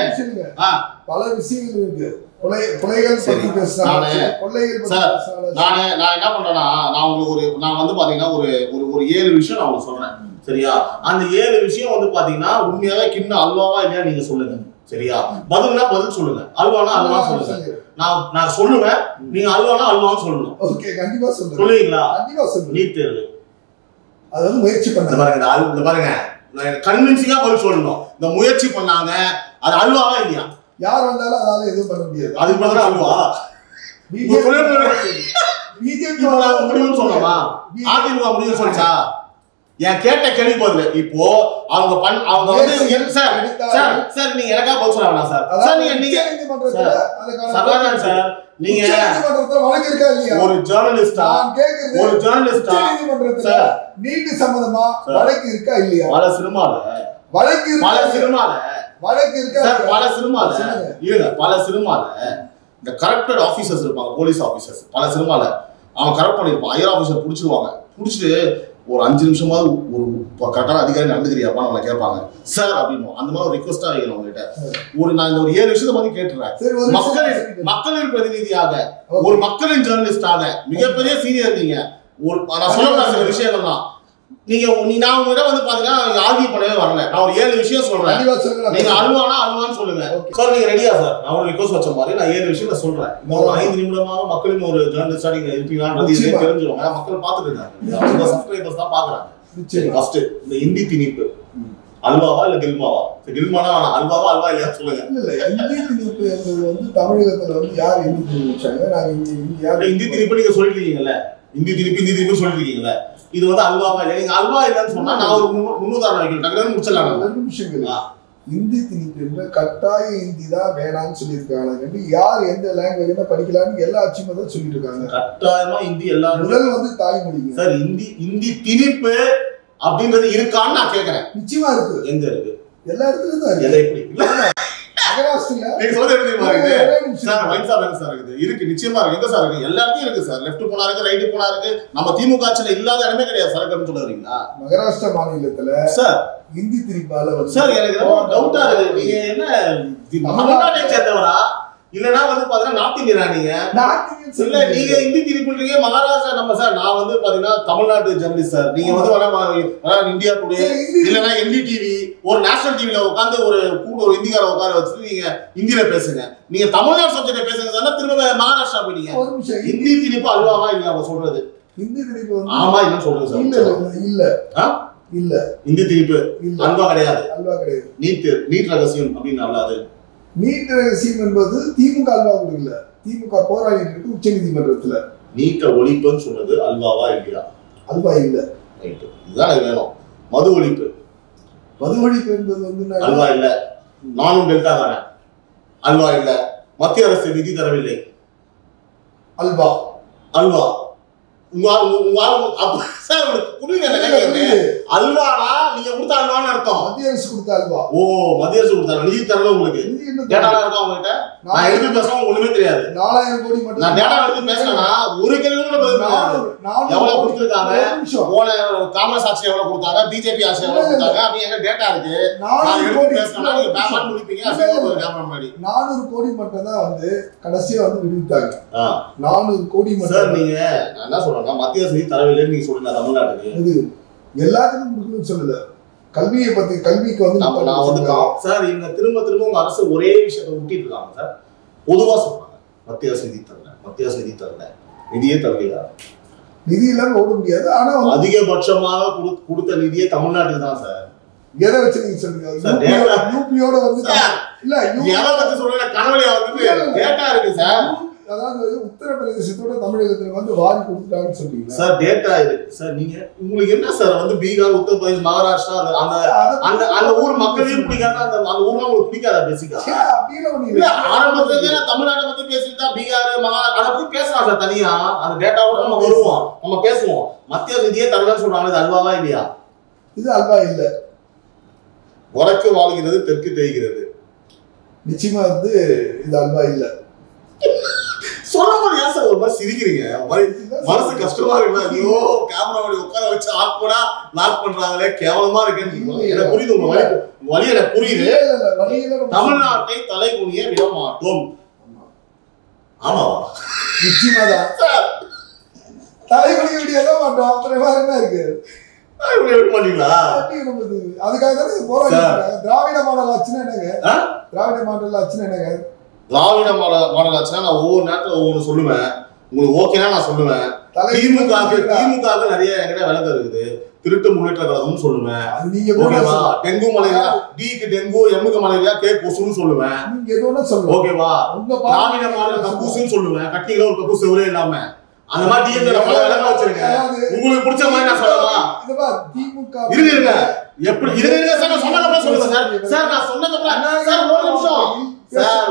பல விஷயங்கள் இருக்கு. கொலைகள் பத்தி பேசுறாங்க. நான் என்ன பண்றேன்னா, நான் வந்து பாத்தீங்கன்னா ஒரு 7 விஷயம் நான் உங்களுக்கு சொல்றேன் சரியா. அந்த 7 விஷயம் வந்து பாத்தீங்கன்னா உண்மையாவே கிண்ண அல்வாவா இல்லையா நீங்க சொல்லுங்க சரியா. பதில்னா பதில் சொல்லுங்க, அல்வானா அல்வா சொல்லுங்க. நான் சொல்லுவேன், நீங்க அல்வானா அல்வான்னு சொல்லணும். ஓகே கண்டிப்பா சொல்லுங்க. சொல்லுவீங்களா? கண்டிப்பா சொல்லுங்க. நீட் தேர்வு அது வந்து முயற்சி பண்ணாங்க பாருங்க, இந்த பாருங்க கன்வின்சிங்கா பதில் சொல்லணும். இந்த முயற்சி பண்ணாங்க, அது அல்வாவா இல்லையா? யார் வந்தாலும் அதால எதுவும் பண்ண முடியாது. அதுக்கு பதிலா அல்வா பிஜேபி முடிவுன்னு சொன்னோமா? அதிமுக முடிவு சொல்லிச்சா? என் கேட்ட கேள்வி பதில். இப்போ அவங்க வந்து சார் நீங்க எனக்கா பதில் சொல்ல வேணாம் சார். சார் நீங்க சார் நீங்க ஒரு ஜேர்னலிஸ்டா சார் நீட் சம்பந்தமா வழக்கு இருக்கா இல்லையா? பல சினிமால இந்த கரப்டட் ஆபீசர்ஸ் இருப்பாங்க, போலீஸ் ஆபீசர்ஸ். பல சினிமால அவன் கரப்ட் பண்ணிருப்பான். ஹையர் ஆபீசர் பிடிச்சிருவாங்க. பிடிச்சிட்டு ஒரு 5 நிமிஷமாவது ஒரு கரெக்டான அதிகாரி நடந்துக்கிறியாப்பா நம்மளை கேட்பாங்க சார் அப்படின்னு. அந்த மாதிரி ஒரு ரிக்வஸ்டா வைக்கணும் உங்ககிட்ட. நான் இந்த ஒரு 7 விஷயத்தை பத்தி கேட்டுறேன். மக்களின் பிரதிநிதியாக, ஒரு மக்களின் ஜேர்னலிஸ்டாக, மிகப்பெரிய சீனியர் நீங்க. நான் சொல்ல சில விஷயங்கள்லாம் நான் உங்ககிட்ட வந்து பாத்தீங்கன்னா ஆர்கியூ பண்ணவே வரல. நான் ஒரு 7 விஷயம் சொல்றேன், நீங்க அல்வானா அல்வான்னு சொல்லுங்க சார். நீங்க ரெடியா சார்? நான் ஒரு ரிக்வஸ்ட் வச்ச மாதிரி நான் 7 விஷயத்த சொல்றேன். இந்த ஒரு 5 நிமிடமாக மக்களின் ஒரு ஜேர்னலிஸ்டா நீங்க இருப்பீங்களான்றது தெரிஞ்சிடும். ஏன்னா மக்கள் பாத்துட்டு இருக்காங்க, சப்ஸ்கிரைபர்ஸ் தான் பாக்குறாங்க. ஃபர்ஸ்ட் இந்த இந்தி திணிப்பு அல்வாவா இல்ல கில்மாவா? கில்மானா அல்வாவா அல்வா இல்லையா சொல்லுங்க. இல்ல இந்தி திணிப்பு என்பது வந்து தமிழகத்துல வந்து யார் இந்தி திணிச்சாங்க? நாங்க இந்தி திணிப்பு நீங்க சொல்லிருக்கீங்கல்ல, இந்தி திணிப்பு சொல்லிருக்கீங்கல்ல, இது வந்து அல்வாவா இல்ல? நீங்க அல்வா இல்லன்னு சொன்னா நான் ஒரு முன்னுதாரணம் வைக்கணும், டக்குனு முடிச்சிடலாம். ஒரு நிமிஷம். இந்தி திணிப்பு என்ற கட்டாய இந்தி தான் வேணாம்னு சொல்லியிருக்காங்க. யார் எந்த லாங்குவேஜ் படிக்கலாம்னு எல்லா ஆட்சியும் தான் சொல்லிட்டு இருக்காங்க. கட்டாயமா இந்தி எல்லாரும் முதல் வந்து தாய்மொழிங்க சார். இந்தி திணிப்பு அப்படின்றது இருக்கான்னு நான் கேட்கறேன். நிச்சயமா இருக்கு. எங்க இருக்கு? எல்லா இடத்துலயும் தான் இருக்கு. எதை எப்படி மகாராஷ்டிரா நீங்க சொல்றது எப்படி இருக்கு சார்? வைன்சா பேங்க் சார் இருக்கு நிச்சயமா இருக்கு. எங்க சார் இருக்கு? எல்லா இடத்துலயும் இருக்கு சார். லெஃப்ட் போனா இருக்கு, ரைட் போனா இருக்கு. நம்ம திமுக ஆட்சியில இல்லாத இடமே கிடையாது சரக்குன்னு சொல்றீங்களா? மகாராஷ்டிரா மாநிலத்துல சார் இந்தி திணிப்பால சார் எனக்கு டவுட்டா இருக்கு. நீங்க என்ன தமிழ்நாட்டை சேர்ந்தவரா இல்லனா வந்து பாத்தீங்கன்னா நார்த் இந்தியனா? நீங்க இல்ல நீங்க இந்தி திணிப்புன்றீங்க. மகாராஷ்டிரா நம்ம சார் நான் வந்து பாத்தீங்கன்னா தமிழ்நாட்டு ஜெர்னலிஸ்ட் சார். நீங்க வந்து இந்தியா டுடே இல்லனா என்டிடிவி ஒரு நேஷனல் டிவில உட்கார்ந்து ஒரு இந்திக்கார உட்கார வச்சுட்டு நீங்க இந்தியில பேசுங்க. நீங்க தமிழ்நாடு சப்ஜெக்ட் பேசுங்க சார். திரும்ப மகாராஷ்டிரா போயிட்டீங்க. இந்தி திணிப்பு அல்வாவா இல்லையா அவங்க சொல்றது? இந்தி திணிப்பு ஆமா இல்லன்னு சொல்லுங்க சார். இல்ல இந்தி திணிப்பு அல்வா கிடையாது. நீட் ரகசியம் அப்படின்னு அது நீட் ரகசியம் என்பது திமுக அல்வாவுக்கு இல்ல, திமுக போராடிட்டு இருக்கு உச்ச நீதிமன்றத்துல. நீட்ட ஒழிப்புன்னு சொன்னது அல்வாவா இல்லையா? அல்வா இல்ல. இதுதான் வேணும். மது ஒழிப்பு. மது ஒழிப்பு என்பது வந்து அல்வா இல்ல. நானும் டெல்டா தானே. அல்வா இல்ல. மத்திய அரசு நிதி தரவில்லை. அல்வா அல்வா அல்வானா நீங்க கொடுத்த அல்வான்னு அர்த்தம். மத்திய அரசு கொடுத்த அல்வா. ஓ, மத்திய அரசு கொடுத்தாங்க. நிதி தரல உங்களுக்கு. டேட்டால இருக்கா உங்ககிட்ட? நான் எடுத்து பேசுறேன் ஒண்ணுமே தெரியாது. 4000 கோடி மட்டும். நான் டேட்டா எடுத்து பேசினா ஒரு கேள்வி கூட பதில் கிடையாது. எவ்வளவு கொடுத்திருக்காங்க? போன காங்கிரஸ் ஆட்சி எவ்வளவு கொடுத்தாங்க? பிஜேபி ஆட்சி எவ்வளவு கொடுத்தாங்க? அப்படி எங்க டேட்டா இருக்கு. நான் எடுத்து பேசினா நீங்க பேசாம முடிப்பீங்க. ஒரு கேமரா முன்னாடி 400 கோடி மட்டும் தான் வந்து கடைசியா வந்து விடுவித்தாங்க. 400 கோடி மட்டும். சார் நீங்க நான் என்ன சொல்றேன், மத்திய அரசு தரவில்லைன்னு நீங்க சொல்லுங்க. தமிழ்நாட்டுக்கு இது எல்லாத்துக்கும் கொடுக்கணும்னு சொல்லல. கல்வியை பத்தி, கல்விக்கு வந்து நான் வந்து சார் இவங்க திரும்ப உங்க அரசு ஒரே விஷயத்தை விட்டிட்டு இருக்காங்க சார். பொதுவா சொல்றாங்க மத்திய அரசு நிதி தரல, மத்திய அரசு நிதி தரல, நிதியே தரலையா? நிதி இல்லாம ஓட முடியாது. ஆனா அதிகபட்சமாக கொடுத்த நிதியே தமிழ்நாட்டுக்கு தான் சார். எதை வச்சு நீங்க சொல்றீங்க? யூபியோட வந்து இல்ல எதை பத்தி சொல்ற கனவுல வந்து டேட்டா இருக்கு சார். அதாவது உத்தரப்பிரதேசத்தோட தமிழகத்துல வந்து வாரி கொடுத்துட்டாங்கன்னு சொல்றீங்க சார். டேட்டா இருக்கு சார். நீங்க உங்களுக்கு என்ன சார் வந்து பீகார், உத்தரப்பிரதேஷ், மகாராஷ்டிரா அந்த ஊர் மக்களையும் பிடிக்காத அந்த ஊர்லாம் உங்களுக்கு பிடிக்காத பேசிக்கா? ஆரம்பத்துல தமிழ்நாட்டை பத்தி பேசிட்டா பீகார், மகாராஷ்டிரா அதை பத்தி பேசலாம் சார் தனியா. அந்த டேட்டாவோட நம்ம வருவோம், நம்ம பேசுவோம். மத்திய நிதியே தரலன்னு சொல்றாங்க. இது அல்வாவா இல்லையா? இது அல்வா இல்ல. வடக்கு வாழ்கிறது, தெற்கு தேய்கிறது. நிச்சயமா வந்து இது அல்வா இல்ல. சொல்லும்போது ஏன் சார் ஒரு மாதிரி சிரிக்கிறீங்க? மனசு கஷ்டமா இருக்குல்ல? ஐயோ, கேமராவோட உட்கார வச்சு ஆட்கூடா லாக் பண்றாங்களே, கேவலமா இருக்குன்னு எனக்கு புரியுது. உங்க வழி எனக்கு புரியுது. தமிழ்நாட்டை தலைகுனிய விட மாட்டோம். ஆமாவா? நிச்சயமா தான் சார். தலைகுனிய விட மாட்டோம். அப்புறம் என்ன இருக்கு? அதுக்காக தானே போராட்டம். திராவிட மாடல் ஆச்சுன்னா என்னங்க? திராவிட மாடல் ஆச்சுன்னா என்னங்க? திராவிட மாடல் ஆச்சுன்னா நான் ஒவ்வொரு நேரத்துல ஒவ்வொரு சொல்லுவேன். உங்களுக்கு ஓகேனா நான் சொல்லுவேன். திமுக நிறைய என்கிட்ட விளக்கம் இருக்குது. திருட்டு முன்னேற்ற கழகம்னு சொல்லுவேன். ஓகேவா? டெங்கு மலேரியா, டிக்கு டெங்கு, எம்முக்கு மலேரியா, கே கொசுன்னு சொல்லுவேன். ஓகேவா? திராவிட மாடல் கக்கூசுன்னு சொல்லுவேன். கட்டிங்கள ஒரு கக்கூஸ் எவ்வளவு இல்லாம அந்த மாதிரி டிஎம்ல பல விளக்கம் வச்சிருக்கேன். உங்களுக்கு பிடிச்ச மாதிரி நான் சொல்லலாம். இருங்க எப்படி இருங்க சார். நான் சொன்னதுக்கு சொல்லுங்க சார். சார் நான் சொன்னதுக்கு சார் ஒரு நிமிஷம் சார்,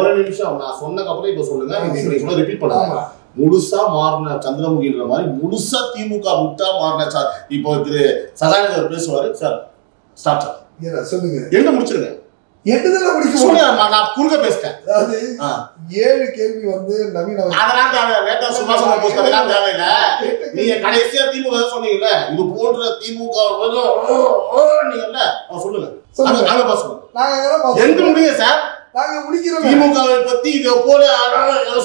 ஒரு நிமிஷம் நான் சொன்னதுக்கு அப்புறம் இப்ப சொல்லுங்க. நீங்க சொல்ல ரிப்பீட் பண்ணுங்க. முழுசா மாறின சந்திரமுகின்ற மாதிரி முழுசா திமுக முட்டா மாறின சார். இப்போ திரு சதானந்தர் பேசுவாரு சார். Start sir. சொல்லுங்க. என்ன முடிச்சிருங்க. நான் குறுக்க பேசிட்டேன். அதாவது 7 கேள்வி வந்து நவீன அதெல்லாம் தேவையில்லை. லேட்டா சும்மா சொல்ல போஸ்ட் அதெல்லாம் தேவையில்லை. நீங்க கடைசியா திமுக சொன்னீங்கல்ல, இது போன்ற திமுக நீங்கல்ல, சொல்லுங்க. நாங்க பேசுவோம். எங்க முடியுங்க சார்? நாங்க முடிக்கிறோம். திமுகவை பத்தி இத போல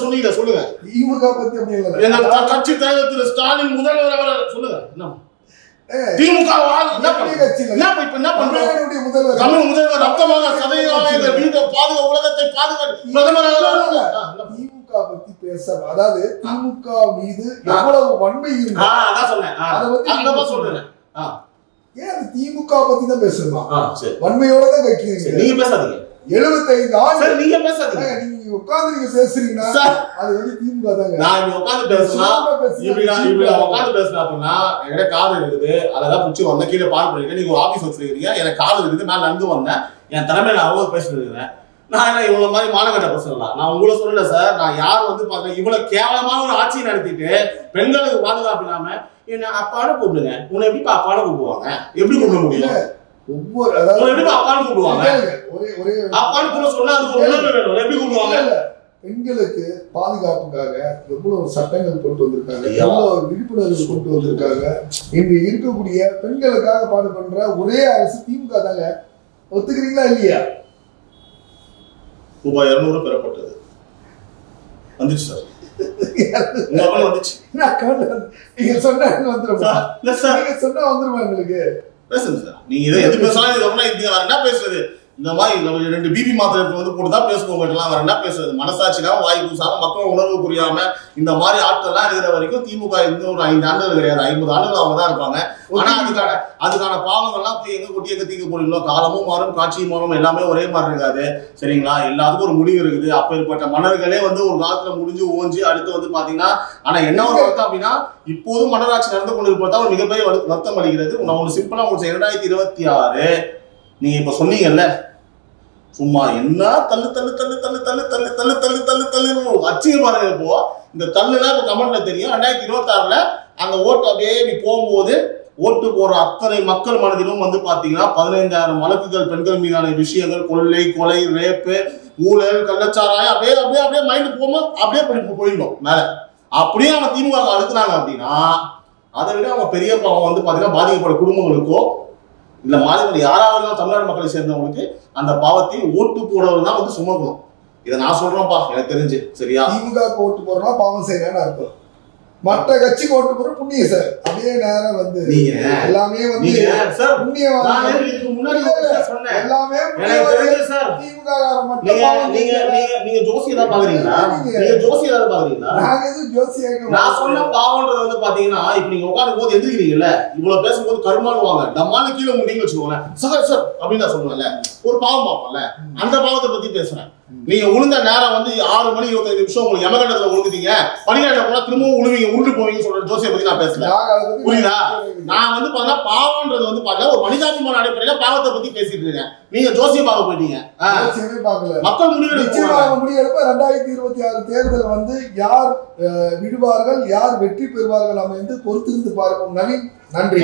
சொன்னீங்க, சொல்லுங்க. திமுக பத்தி அப்படி இல்ல. என்ன கட்சி தலைவர் திரு ஸ்டாலின் முதல்வர் அவர் சொல்லுங்க. என்ன திமுக தமிழ் முதல்வர் ரத்தமாக சதையாக வீட்டை பாதுகா உலகத்தை பாதுகாத்து பிரதமர் திமுக பத்தி பேச, அதாவது திமுக மீது எவ்வளவு வன்மை இருக்கு அதான் சொன்னேன். அதை பத்தி சொல்றேன். ஏன் திமுக பத்தி தான் பேசணுமா? வன்மையோட தான் வைக்கிறீங்க. நீங்க பேசாதீங்க. 75 ஆண்டு நீங்க பேசாதீங்க. நீங்க உட்கார்ந்து நீங்க பேசுறீங்கன்னா அது வந்து திமுக தாங்க. நான் இங்க உட்கார்ந்து பேசினா இப்படி உட்கார்ந்து பேசினா அப்படின்னா என்கிட்ட காது இருக்குது, அதெல்லாம் பிடிச்சி வந்தேன். கீழே பார்க் பண்ணிருக்கேன். நீங்க ஆபீஸ் வச்சிருக்கீங்க, எனக்கு காது இருக்குது, நான் நடந்து வந்தேன். என் திறமையில நான் அவ்வளவு பேசிட்டு இருக்கிறேன். நான் என்ன இவ்வளவு மாதிரி மானகட்ட பேசலாம்? நான் உங்களை சொல்லல சார். நான் யார் வந்து பாத்தேன் இவ்வளவு கேவலமான ஒரு ஆட்சியை நடத்திட்டு பெண்களுக்கு பாதுகாப்பு இல்லாம என்ன அப்பான்னு கூப்பிடுங்க. உன்னை எப்படி அப்பான்னு கூப்பிடுவாங்க? எப்படி கூப்பிட முடியும்? ஒவ்வொரு அப்பான்னு கூப்பிடுவாங்க. பெண்களுக்கு பாதுகாப்புக்காக எவ்வளவு சட்டங்கள் கொண்டு வந்திருக்காங்க, எவ்வளவு விழிப்புணர்வு கொண்டு வந்திருக்காங்க. இன்று இருக்கக்கூடிய பெண்களுக்காக பாடுபடுற ஒரே அரசு திமுக தாங்க. ஒத்துக்கிறீங்களா இல்லையா? ரூபாய் 200 பெறப்பட்டது. வந்துச்சு சார். வந்துச்சு. நீங்க சொன்னா வந்துருமா? நீங்க சொன்னா வந்துருமா? எங்களுக்கு பேசுங்க சார். நீங்க எது பேசலாம். இது என்ன பேசுறது? இந்த மாதிரி நம்ம 2 பிபி மாத்திரை வந்து போட்டு தான் பேசுவோம். வேற என்ன பேசுறது? மனசாட்சினா வாய் பூசாம மக்கள் உணர்வு புரியாம இந்த மாதிரி ஆட்கள்லாம் இருக்கிற வரைக்கும் திமுக இன்னும் ஒரு 5 ஆண்டுகள் கிடையாது, 50 ஆண்டுகள் அவங்க தான் இருப்பாங்க. ஆனா அதுக்கான பாவங்கள்லாம் போய் எங்க கொட்டி எங்க தீக்க போறீங்களோ, காலமும் மாறும் காட்சியும் மாறும், எல்லாமே ஒரே மாதிரி இருக்காது. சரிங்களா? எல்லாத்துக்கும் ஒரு முடிவு இருக்குது. அப்பேற்பட்ட மன்னர்களே வந்து ஒரு காலத்துல முடிஞ்சு ஓஞ்சி அடுத்து வந்து பாத்தீங்கன்னா, ஆனா என்ன ஒரு வருத்தம் அப்படின்னா இப்போதும் மன்னராட்சி நடந்து கொண்டு இருப்பதா ஒரு மிகப்பெரிய வருத்தம் அளிக்கிறது. நான் ஒரு சிம்பிளா உங்களுக்கு 2026 நீங்க இப்ப சொன்னீங்கல்ல, சும்மா என்ன தள்ளு தள்ளு தள்ளு தள்ளு தள்ளு தள்ளு தள்ளு தள்ளு தள்ளு தள்ளு அச்சிங்க பாருங்க. இப்போ இந்த தள்ளுலாம் இப்ப கமெண்ட்ல தெரியும். 2026 அந்த ஓட்டு அப்படியே நீ போகும்போது ஓட்டு போற அத்தனை மக்கள் மனதிலும் வந்து பாத்தீங்கன்னா 15,000 வழக்குகள் பெண்கள் மீதான விஷயங்கள், கொள்ளை, கொலை, ரேப்பு, ஊழல், கள்ளச்சாராயம் அப்படியே அப்படியே அப்படியே மைண்ட் போகும்போது அப்படியே போயிடணும் மேல. அப்படியே அவன் திமுக அழுத்தினாங்க அப்படின்னா அதை விட அவன் பெரிய பாவம் வந்து பாத்தீங்கன்னா பாதிக்கப்பட்ட குடும்பங்களுக்கோ இல்ல மாதிரி யாராவது தமிழ்நாடு மக்களை சேர்ந்தவங்களுக்கு அந்த பாவத்தை ஓட்டு போடுறவர் தான் வந்து சுமக்கணும். இதை நான் சொல்றேன்ப்பா, எனக்கு தெரிஞ்சு. சரியா? திமுக ஓட்டு போறோம்னா பாவம் செய்யறேன்னு அர்த்தம். மற்ற கட்சி ஓட்டு போற புண்ணிய சார். அப்படியே நேரம் வந்து எல்லாமே வந்து புண்ணியம் எல்லாமே திமுக நீங்க ஜோசியதான் பாக்குறீங்களா? நீங்க ஜோசியதான் பாக்குறீங்களா? நாங்க எதுவும் ஜோசியம் நான் சொன்ன பாவம்ன்றது வந்து பாத்தீங்கன்னா இப்ப நீங்க உட்காந்து போது எந்திரிக்கிறீங்கல்ல, இவ்வளவு பேசும்போது கருமானுவாங்க, டம்மானு கீழே முண்டிங்க வச்சுக்கோங்க சார் சார் அப்படின்னு நான் சொல்லுவேன்ல, ஒரு பாவம் பார்ப்போம்ல, அந்த பாவத்தை பத்தி பேசுறேன். நீங்க உளுந்த நேரம் வந்து 6 மணி 25 நிமிஷம் உங்களுக்கு யமகண்டத்துல உழுந்துட்டீங்க, 12 போனா திரும்பவும் உழுவீங்க, உருண்டு போவீங்க சொல்ற ஜோசியை பத்தி நான் பேசல. புரியுதா? நான் வந்து பாத்தீங்கன்னா பாவம்ன்றது வந்து பாத்தீங்கன்னா ஒரு மனிதாபிமான அடிப்படையில பாவத்தை பத்தி பேசிட்டு இருக்கேன். நீங்க ஜோசியம் பார்க்க போயிட்டீங்க. மக்கள் முடிவெடுப்பு 2026 தேர்தல் வந்து யார் விடுவார்கள், யார் வெற்றி பெறுவார்கள், நம்ம வந்து பொறுத்திருந்து பார்ப்போம். நவீன், நன்றி.